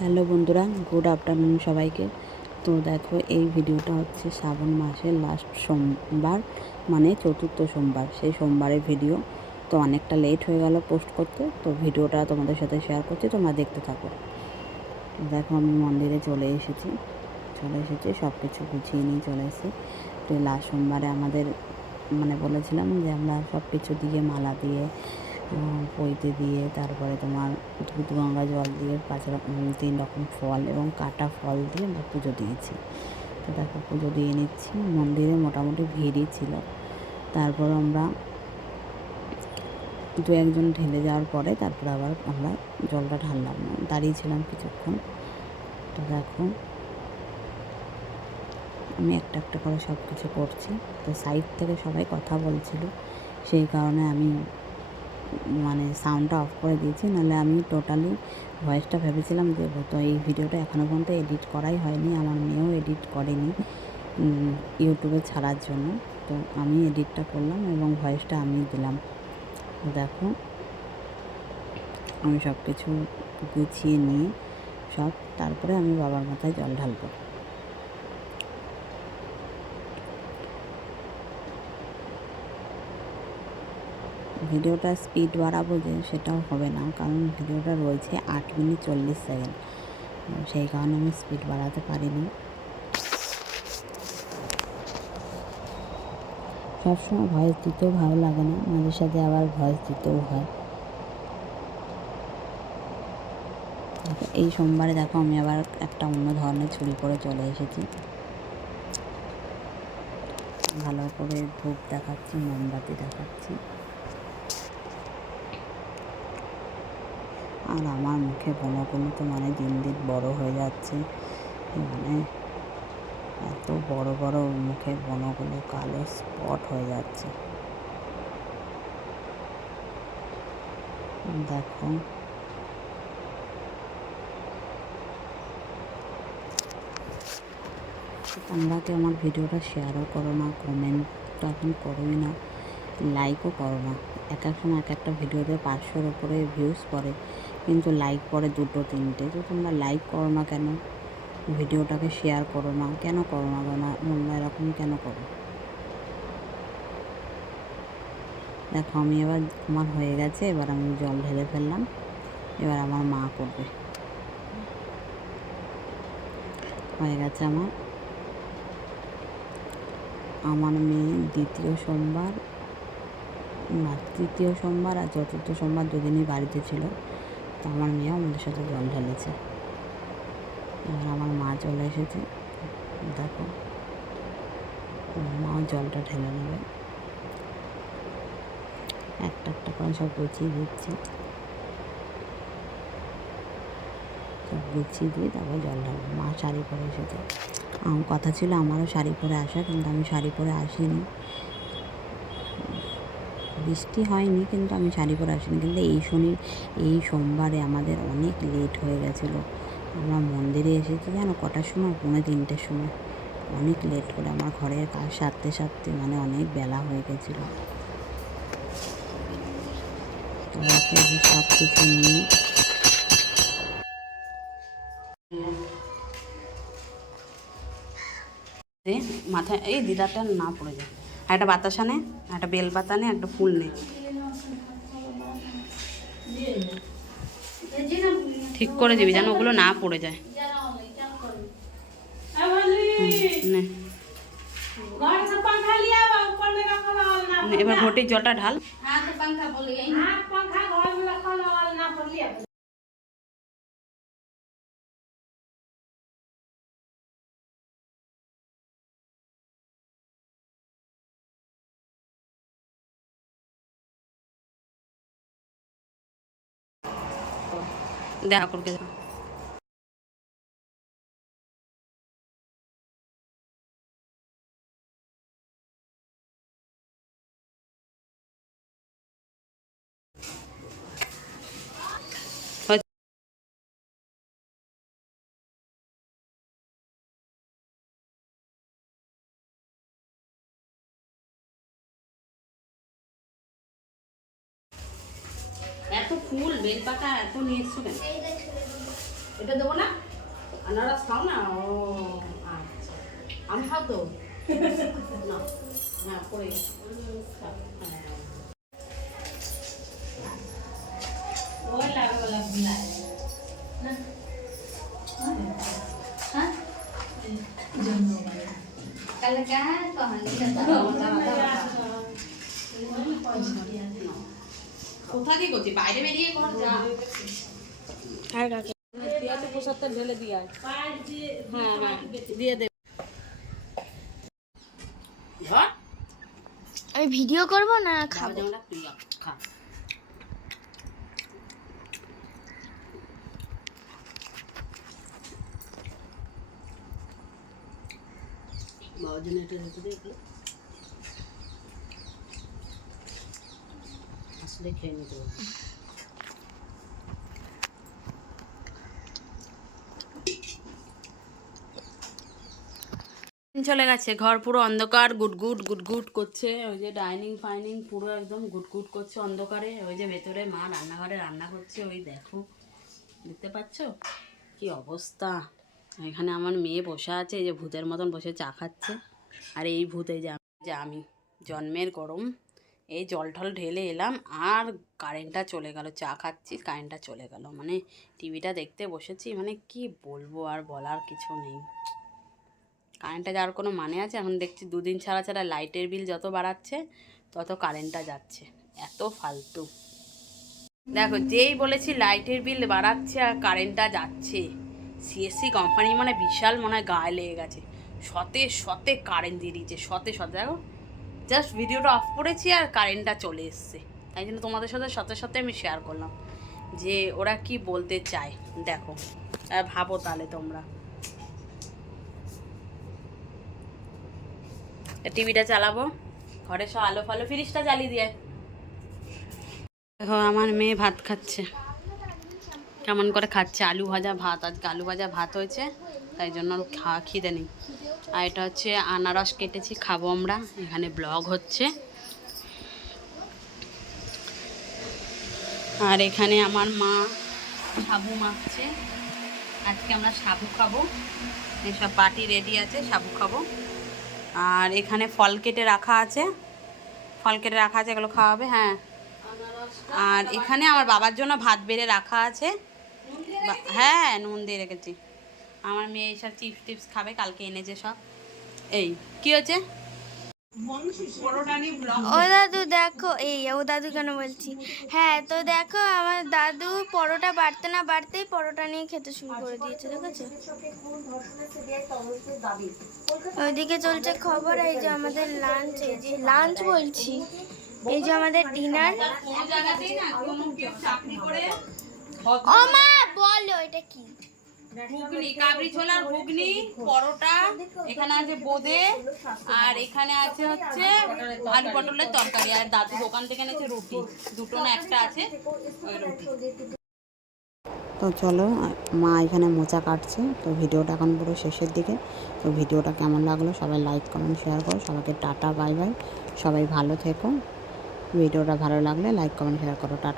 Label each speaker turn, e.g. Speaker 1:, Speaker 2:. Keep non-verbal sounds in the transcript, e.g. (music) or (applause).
Speaker 1: Hello বন্ধুরা, good afternoon সবাইকে। তো দেখো, এই ভিডিওটা হচ্ছে শ্রাবণ মাসের লাস্ট সোমবার মানে চতুর্থ সোমবার, সেই সোমবারের ভিডিও। তো অনেকটা লেট হয়ে গেল পোস্ট করতে, তো ভিডিওটা তোমাদের সাথে শেয়ার করছি, তোমরা দেখতে থাকো। দেখো, আমি মন্দিরে চলে এসেছি চলে এসেছি সব কিছু গুছিয়ে নিয়ে চলে এসেছি। তো লাস্ট সোমবারে আমাদের মানে বলেছিলাম যে আমরা সব কিছু দিয়ে মালা দিয়ে পৈতে দিয়ে তারপরে তোমার দুধ গঙ্গা জল দিয়ে পাঁচ রকম তিন রকম ফল এবং কাটা ফল দিয়ে আমরা পুজো দিয়েছি। তো দেখো, পুজো দিয়ে নিচ্ছি। মন্দিরে মোটামুটি ভিড়ই ছিল। তারপর আমরা দু একজন ঢেলে যাওয়ার পরে তারপরে আবার আমরা জলটা ঢাললাম। না দাঁড়িয়েছিলাম কিছুক্ষণ। তো দেখো, আমি একটা একটা করে সব কিছু করছি। তো সাইড থেকে সবাই কথা বলছিল। সেই কারণে আমি মানে সাউন্ডটা অফ করে দিয়েছি, নাহলে আমি টোটালি ভয়েসটা ভেবেছিলাম দেবো তো এই ভিডিওটা এখনও পর্যন্ত এডিট করাই হয়নি, আমার মেয়েও এডিট করেনি ইউটিউবে ছাড়ার জন্য। তো আমি এডিটটা করলাম এবং ভয়েসটা আমি দিলাম। দেখো, আমি সব কিছু গুছিয়ে নিয়ে সব, তারপরে আমি বাবার মাথায় জল ঢালবো। ভিডিওটা স্পিড বাড়াবো যে সেটাও হবে না, কারণ ভিডিওটা রয়েছে আট মিনিট চল্লিশ সেকেন্ড সেই কারণে আমি স্পিড বাড়াতে পারিনি। সবসময় ভয়েস দিতেও ভালো লাগে না, মাঝে সাথে আবার ভয়েস দিতেও হয়। এই সোমবারে দেখো আমি আবার একটা অন্য ধরনের চুড়ি পরে চলে এসেছি। ভালো করে ধূপ দেখাচ্ছি, মোমবাতি দেখাচ্ছি। আর আমার মুখে বনগুলো তো মানে দিন দিন বড় হয়ে যাচ্ছে। মানে এত বড় বড় মুখে বনগুলো কালো স্পট হয়ে যাচ্ছে। দেখো। তোমরা কেউ আমার ভিডিওটা শেয়ারও করো না কমেন্ট তো এখন করোই না লাইকও করো না। এক এক সময় এক একটা ভিডিওতে পাঁচশোর ওপরে ভিউজ পড়ে, কিন্তু লাইক পড়ে দুটো, তিনটে। তো তোমরা লাইক করো না কেন? ভিডিওটাকে শেয়ার করো না। কেন করো না তোমরা? তোমরা এরকম কেন করো? দেখো, আমি এবার আমার হয়ে গেছে, এবার আমি জল ঢেলে ফেললাম, এবার আমার মা করবে। হয়ে গেছে আমার। আমার মেয়ে দ্বিতীয় সোমবার তৃতীয় সোমবার আর চতুর্থ সোমবার দুদিনই বাড়িতে ছিল। তো আমার মেয়েও আমাদের সাথে জল ঢেলেছে। এবার আমার মা চলে এসেছে। দেখো, মাও জলটা ঢেলে নেবে। একটা একটা করে সব গুছিয়ে দিচ্ছে। সব গুছিয়ে দিয়ে তারপর জল ঢালবো। মা শাড়ি পরে এসেছে। আমার কথা ছিল আমারও শাড়ি পরে আসা, কিন্তু আমি শাড়ি পরে আসিনি। বৃষ্টি হয়নি, কিন্তু আমি শাড়ি পরে আসিনি। কিন্তু এই শনি, এই সোমবারে আমাদের অনেক লেট হয়ে গেছিল। আমরা মন্দিরে এসেছি জানো, কটার সময়? পৌনে তিনটের সময়। অনেক লেট করে আমার ঘরের কাজ সারতে সারতে মানে অনেক বেলা হয়ে গেছিল। সব কিছু নিয়ে মাথায়, এই দিদাটা না পড়ে যায় একটা বাতাসা নে একটা বেল পাতা নে একটা ফুল নে। ঠিক করে দিবি যেন ওগুলো না পড়ে যায়। এবার ঘটির জলটা ঢাল। দেখা করকে ফুল বেলপাতা এত নিয়ে এসছো কেন
Speaker 2: এটা দেবো না? আনারস খাও না? ও আচ্ছা। আমি খাও তো? (laughs) না। হ্যাঁ করে খাও, হ্যাঁ। কোথা দিয়ে করছি বাইরে বেরিয়ে কর যা
Speaker 1: আর কাকে
Speaker 2: পেঁয়াজের প্রসাদটা ঢেলে দিয়ে আয়। হ্যাঁ হ্যাঁ দিয়ে দে।
Speaker 3: আমি ভিডিও করব না
Speaker 2: খাব? খা। বাবার জন্য এটা রেখে দে আসলে খেয়ে নিতে চলে গেছে, ঘর পুরো অন্ধকার, গুটগুট গুটগুট করছে। ওই যে ডাইনিং ফাইনিং পুরো একদম গুটগুট করছে অন্ধকারে। ওই যে ভেতরে মা রান্নাঘরে রান্না করছে, ওই দেখো। দেখতে পাচ্ছ? কি অবস্থা? এখানে আমার মেয়ে বসে আছে, এই যে ভূতের মতন বসে চা খাচ্ছে। আর এই ভূত যে আমি, জন্মের গরম। এই জল ঠল ঢেলে এলাম, আর কারেন্টটা চলে গেল, চা খাচ্ছি কারেন্টটা চলে গেল। মানে টিভিটা দেখতে বসেছি মানে কি বলব আর বলার কিছু নেই। কারেন্টটা যাওয়ার কোনো মানে আছে? এখন দেখছি দুদিন ছাড়া ছাড়া লাইটের বিল যত বাড়াচ্ছে, তত কারেন্টটা যাচ্ছে। এত ফালতু। দেখো, যেই বলেছি লাইটের বিল বাড়াচ্ছে আর কারেন্টটা যাচ্ছে সিএসসি কোম্পানি মানে বিশাল মনে হয় গায়ে লেগে গেছে। শতে শতে কারেন্ট দিয়ে দিচ্ছে শতে শতে। দেখো জাস্ট ভিডিওটা অফ করেছি আর কারেন্টটা চলে এসছে। তাই জন্য তোমাদের সাথে সাথে সাথে আমি শেয়ার করলাম যে ওরা কি বলতে চায়। দেখো ভাবো তাহলে তোমরা। টিভিটা চালাবো? ঘরে সব আলো ফালো ফ্রিজটা জ্বালিয়ে দিয়ে দেখো, আমার মেয়ে ভাত খাচ্ছে। কেমন করে খাচ্ছে? আলু ভাজা ভাত, আজকে আলু ভাজা ভাত হয়েছে, তাই জন্য খাওয়া খিদে নেই। আর এটা হচ্ছে আনারস কেটেছি খাব আমরা। এখানে ব্লগ হচ্ছে। আর এখানে আমার মা সাবু মাখছে। আজকে আমরা সাবু খাব। এসব পার্টি রেডি আছে সাবু খাব। আর এখানে ফল কেটে রাখা আছে। ফল কেটে রাখা আছে এগুলো খাওয়া হবে হ্যাঁ। আর এখানে আমার বাবার জন্য ভাত বেড়ে রাখা আছে। হ্যাঁ নুন দিয়ে রেখেছি। আমার মেয়ে এইসব চিপস টিপস খাবে কালকে এনেছে সব। এই কি হচ্ছে?
Speaker 3: ও দাদু দেখো এই ও দাদু কেন বলছি? হ্যাঁ তো দেখো আমার দাদু পরোটা বাড়তে না বাড়তেই পরোটা নিয়ে খেতে শুরু করে দিয়েছে দেখেছ? ওইদিকে চলছে খবর এই যে আমাদের লাঞ্চ এই যে লাঞ্চ বলছি। এই যে আমাদের ডিনার ও মা বলো এটা কি?
Speaker 2: ঘুগনি কাবরি ছোলার ঘুগনি পরোটা এখানে আছে বোঁদে আর এখানে আছে হচ্ছে আলু পটলের তরকারি আর দাদু দোকান থেকে এনেছে রুটি। দুটো না একটা আছে। ওই রুটি।
Speaker 1: তো চলো মা এখানে মোচা কাটছে। তো ভিডিওটা এখন পুরো শেষের দিকে। তো ভিডিওটা কেমন লাগল সবাই লাইক কমেন্ট শেয়ার করো। সবাইকে টাটা বাই বাই সবাই ভালো থেকো। ভিডিওটা ভালো লাগলে লাইক কমেন্ট শেয়ার করো। টাটা।